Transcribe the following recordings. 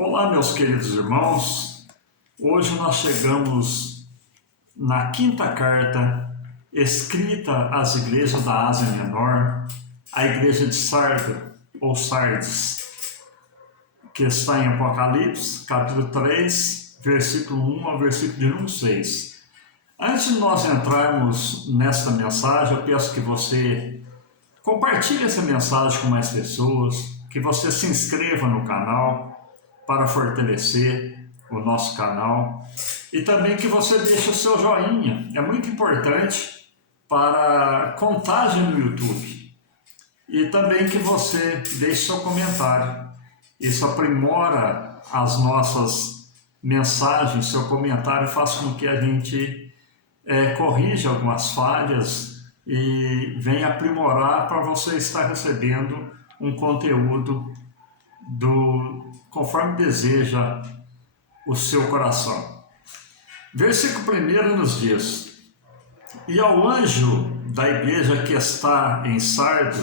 Olá, meus queridos irmãos. Hoje nós chegamos na quinta carta escrita às igrejas da Ásia Menor, a igreja de Sardo, ou Sardes, que está em Apocalipse, capítulo 3, versículo 1 ao versículo de número 6. Antes de nós entrarmos nesta mensagem, eu peço que você compartilhe essa mensagem com mais pessoas, que você se inscreva no canal para fortalecer o nosso canal e também que você deixe o seu joinha. É muito importante para a contagem no YouTube. E também que você deixe seu comentário. Isso aprimora as nossas mensagens, seu comentário faz com que a gente corrija algumas falhas e venha aprimorar para você estar recebendo um conteúdo conforme deseja o seu coração. Versículo 1 nos diz: E ao anjo da igreja que está em Sardo,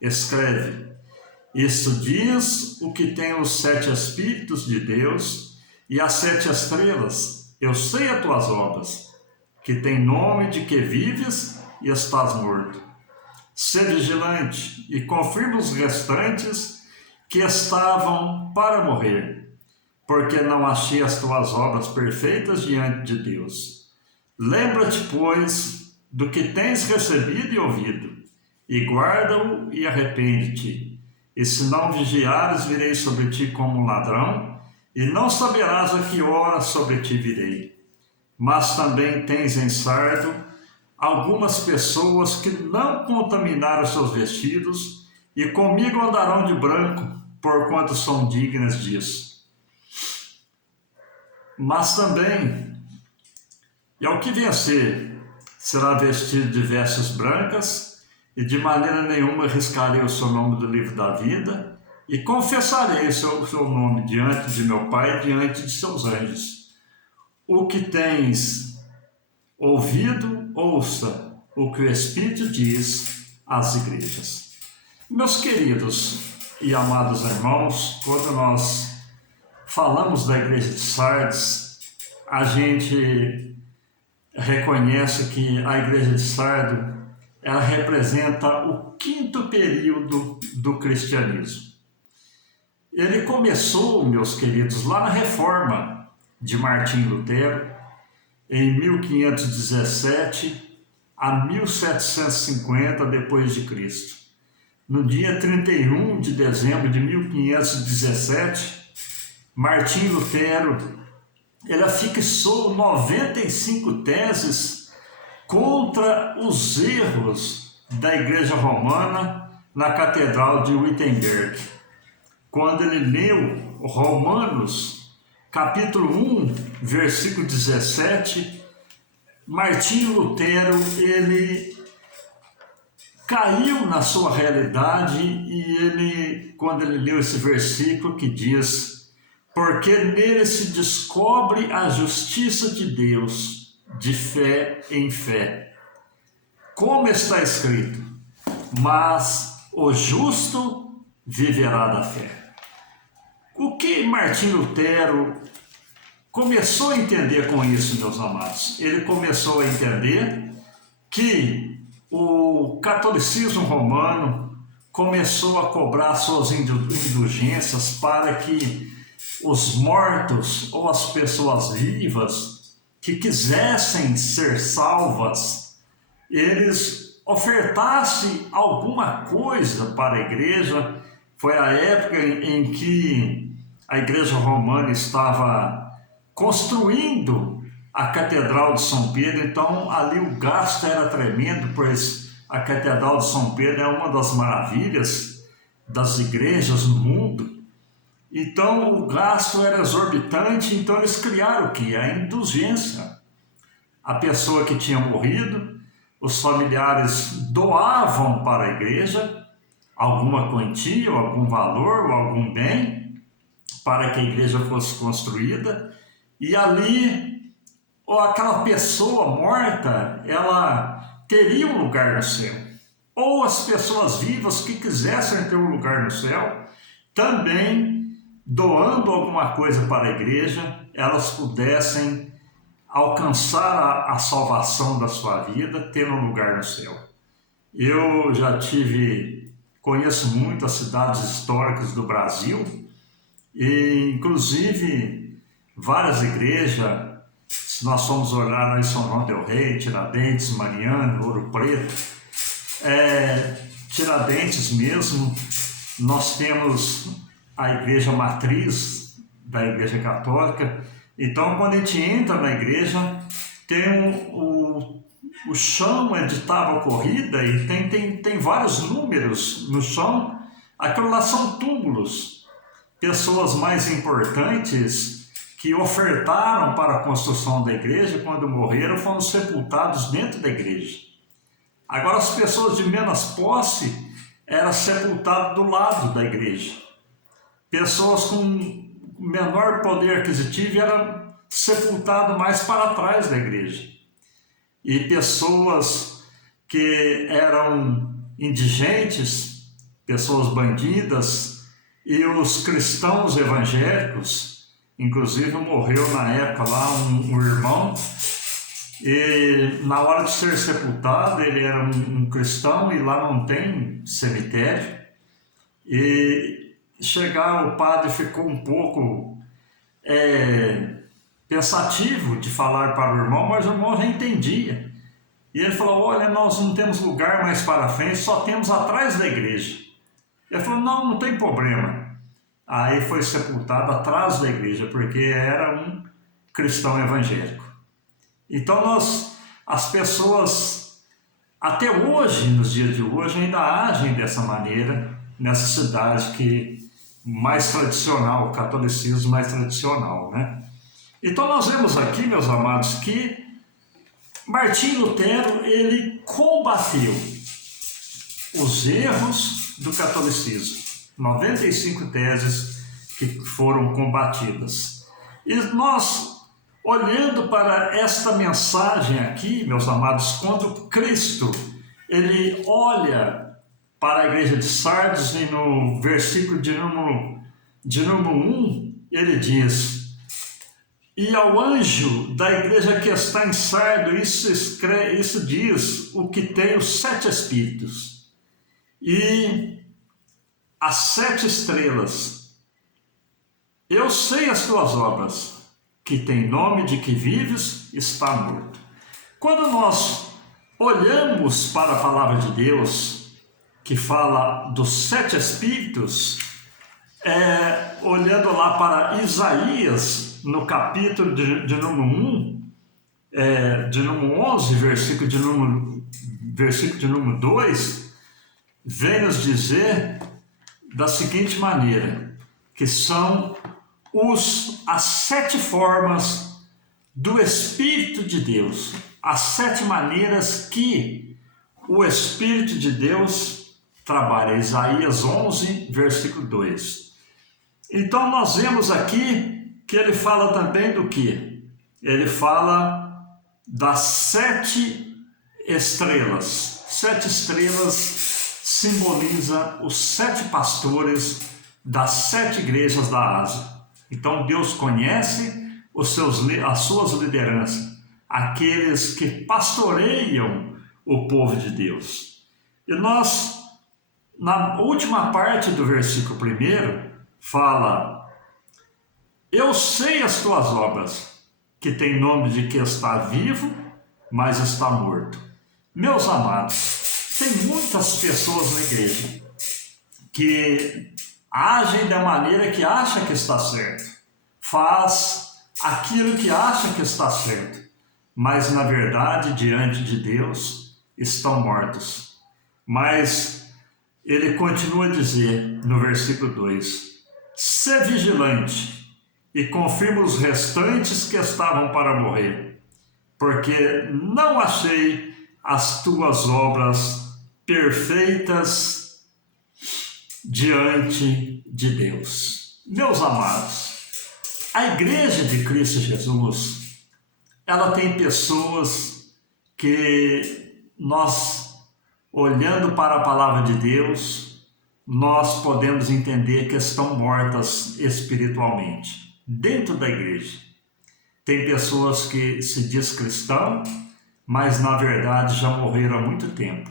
escreve: Isto diz o que tem os 7 Espíritos de Deus e as 7 estrelas. Eu sei as tuas obras, que tem nome de que vives e estás morto. Sê vigilante e confirma os restantes que estavam para morrer, porque não achei as tuas obras perfeitas diante de Deus. Lembra-te, pois, do que tens recebido e ouvido, e guarda-o e arrepende-te. E se não vigiares, virei sobre ti como um ladrão, e não saberás a que hora sobre ti virei. Mas também tens em Sardo algumas pessoas que não contaminaram seus vestidos, e comigo andarão de branco, porquanto são dignas disso. Mas também, e ao que vencer, será vestido de vestes brancas, e de maneira nenhuma arriscarei o seu nome do livro da vida, e confessarei o seu nome diante de meu Pai e diante de seus anjos. O que tens ouvido, ouça o que o Espírito diz às igrejas. Meus queridos e amados irmãos, quando nós falamos da igreja de Sardes, a gente reconhece que a igreja de Sardo, ela representa o 5º período do cristianismo. Ele começou, meus queridos, lá na Reforma de Martim Lutero, em 1517 a 1750 depois de Cristo. No dia 31 de dezembro de 1517, Martim Lutero fixou 95 teses contra os erros da Igreja Romana na Catedral de Wittenberg. Quando ele leu Romanos, capítulo 1, versículo 17, Martim Lutero, caiu na sua realidade e quando ele leu esse versículo que diz: porque nele se descobre a justiça de Deus, de fé em fé. Como está escrito: mas o justo viverá da fé. O que Martim Lutero começou a entender com isso, meus amados? Ele começou a entender que o catolicismo romano começou a cobrar suas indulgências para que os mortos ou as pessoas vivas que quisessem ser salvas, eles ofertassem alguma coisa para a igreja. Foi a época em que a igreja romana estava construindo a Catedral de São Pedro, então ali o gasto era tremendo, pois a Catedral de São Pedro é uma das maravilhas das igrejas no mundo. Então o gasto era exorbitante, então eles criaram o que? A indulgência. A pessoa que tinha morrido, os familiares doavam para a igreja alguma quantia, ou algum valor, ou algum bem, para que a igreja fosse construída, e ali aquela pessoa morta, ela teria um lugar no céu. Ou as pessoas vivas que quisessem ter um lugar no céu, também doando alguma coisa para a igreja, elas pudessem alcançar a salvação da sua vida, tendo um lugar no céu. Eu já conheço muitas cidades históricas do Brasil, e inclusive várias igrejas. Se nós formos olhar em São João del Rei, Tiradentes, Mariana, Ouro Preto, Tiradentes mesmo, nós temos a igreja matriz da Igreja Católica. Então, quando a gente entra na igreja, tem o chão é de tábua corrida e tem vários números no chão. Aquilo lá são túmulos. Pessoas mais importantes que ofertaram para a construção da igreja, quando morreram, foram sepultados dentro da igreja. Agora, as pessoas de menos posse eram sepultadas do lado da igreja. Pessoas com menor poder aquisitivo eram sepultadas mais para trás da igreja. E pessoas que eram indigentes, pessoas bandidas, e os cristãos evangélicos, inclusive morreu na época lá um irmão, e na hora de ser sepultado, ele era um cristão e lá não tem cemitério, e o padre ficou um pouco pensativo de falar para o irmão, mas o irmão já entendia. E ele falou: olha, nós não temos lugar mais para frente, só temos atrás da igreja. Ele falou: não tem problema. Aí foi sepultado atrás da igreja, porque era um cristão evangélico. Então as pessoas, até hoje, nos dias de hoje, ainda agem dessa maneira, nessa cidade que mais tradicional, o catolicismo mais tradicional, né? Então nós vemos aqui, meus amados, que Martim Lutero, ele combateu os erros do catolicismo. 95 teses que foram combatidas. E nós, olhando para esta mensagem aqui, meus amados, quando Cristo, ele olha para a igreja de Sardes, e no versículo de número 1, ele diz: e ao anjo da igreja que está em Sardes, isso diz o que tem os 7 espíritos e as 7 estrelas. Eu sei as tuas obras, que tem nome de que vives, está morto. Quando nós olhamos para a palavra de Deus, que fala dos 7 espíritos, olhando lá para Isaías, no capítulo de número 1, de número 11, versículo de número 2, vem nos dizer da seguinte maneira, que são as 7 formas do Espírito de Deus, as 7 maneiras que o Espírito de Deus trabalha. Isaías 11, versículo 2. Então nós vemos aqui que ele fala também do que? Ele fala das 7 estrelas. 7 estrelas simboliza os 7 pastores das 7 igrejas da Ásia. Então Deus conhece as suas lideranças, aqueles que pastoreiam o povo de Deus. E nós, na última parte do versículo 1, fala: eu sei as tuas obras, que tem nome de que está vivo, mas está morto. Meus amados, tem muitas pessoas na igreja que agem da maneira que acha que está certo, faz aquilo que acha que está certo, mas na verdade, diante de Deus, estão mortos. Mas ele continua a dizer no versículo 2: sê vigilante e confirma os restantes que estavam para morrer, porque não achei as tuas obras perfeitas diante de Deus. Meus amados, a igreja de Cristo Jesus, ela tem pessoas que nós, olhando para a palavra de Deus, nós podemos entender que estão mortas espiritualmente dentro da igreja. Tem pessoas que se diz cristão, mas na verdade já morreram há muito tempo.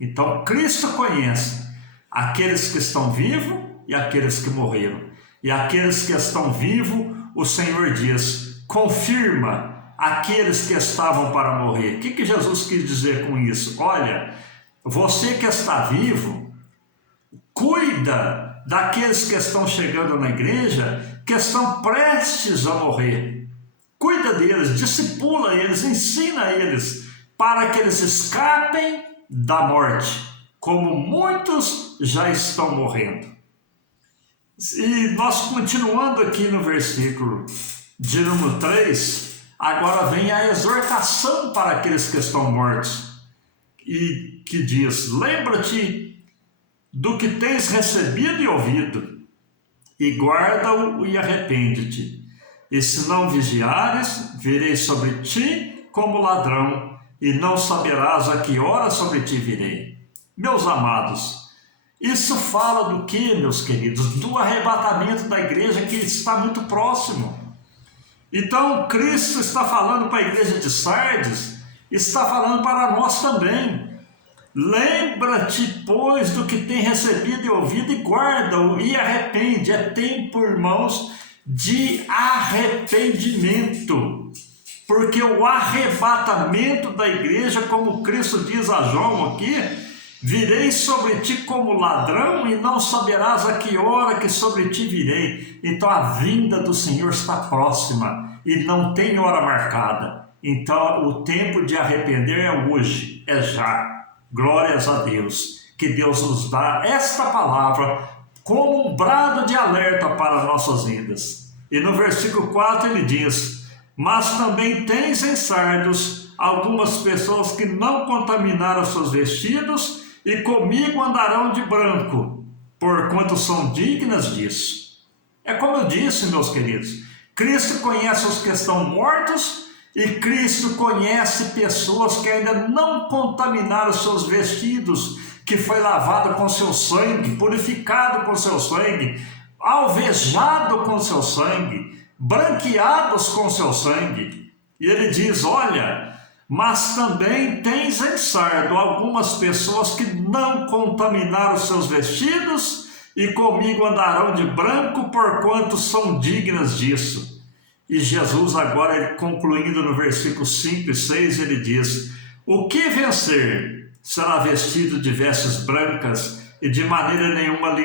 Então Cristo conhece aqueles que estão vivos e aqueles que morreram. E aqueles que estão vivos, o Senhor diz, confirma aqueles que estavam para morrer. O que Jesus quis dizer com isso? Olha, você que está vivo, cuida daqueles que estão chegando na igreja, que estão prestes a morrer. Cuida deles, discipula eles, ensina eles, para que eles escapem da morte, como muitos já estão morrendo. E nós continuando aqui no versículo de número 3, agora vem a exortação para aqueles que estão mortos, e que diz, lembra-te do que tens recebido e ouvido, e guarda-o e arrepende-te. E se não vigiares, virei sobre ti como ladrão, e não saberás a que hora sobre ti virei. Meus amados, isso fala do que, meus queridos? Do arrebatamento da igreja que está muito próximo. Então, Cristo está falando para a igreja de Sardes, está falando para nós também. Lembra-te, pois, do que tem recebido e ouvido, e guarda-o e arrepende. É tempo, irmãos, de arrependimento. Porque o arrebatamento da igreja, como Cristo diz a João aqui, virei sobre ti como ladrão e não saberás a que hora que sobre ti virei. Então a vinda do Senhor está próxima e não tem hora marcada. Então o tempo de arrepender é hoje, é já. Glórias a Deus, que Deus nos dá esta palavra como um brado de alerta para nossas vidas. E no versículo 4 ele diz, mas também tens em Sardos algumas pessoas que não contaminaram seus vestidos e comigo andarão de branco, porquanto são dignas disso. É como eu disse, meus queridos, Cristo conhece os que estão mortos e Cristo conhece pessoas que ainda não contaminaram seus vestidos, que foi lavado com seu sangue, purificado com seu sangue, alvejado com seu sangue, branqueados com seu sangue. E ele diz, olha, mas também tens em Sardo algumas pessoas que não contaminaram seus vestidos e comigo andarão de branco, porquanto são dignas disso. E Jesus agora, concluindo no versículo 5 e 6, ele diz, o que vencer será vestido de vestes brancas e de maneira nenhuma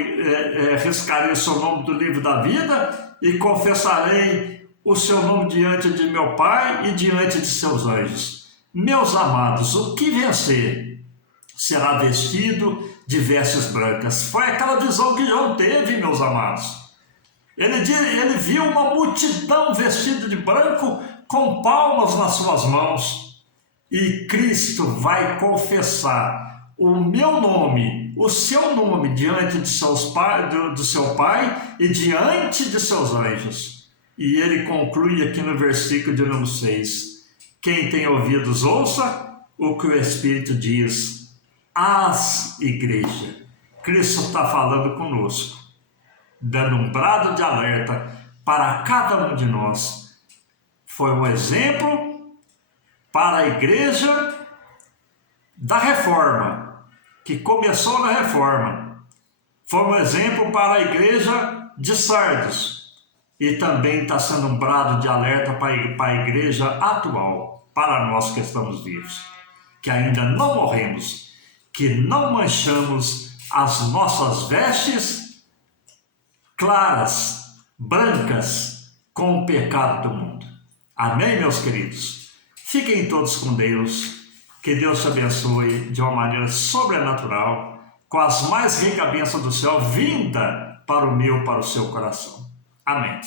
riscarei o seu nome do livro da vida e confessarei o seu nome diante de meu Pai e diante de seus anjos. Meus amados, o que vencer será vestido de vestes brancas. Foi aquela visão que João teve, meus amados. Ele viu uma multidão vestida de branco com palmas nas suas mãos. E Cristo vai confessar o meu nome, o seu nome diante de do seu Pai e diante de seus anjos. E ele conclui aqui no versículo de número 6. Quem tem ouvidos, ouça o que o Espírito diz às igrejas. Cristo está falando conosco, dando um brado de alerta para cada um de nós. Foi um exemplo para a igreja da Reforma, que começou na Reforma. Foi um exemplo para a igreja de Sardes. E também está sendo um brado de alerta para a igreja atual, para nós que estamos vivos, que ainda não morremos, que não manchamos as nossas vestes claras, brancas, com o pecado do mundo. Amém, meus queridos? Fiquem todos com Deus, que Deus te abençoe de uma maneira sobrenatural, com as mais ricas bênçãos do céu, vinda para o meu, para o seu coração. Amém.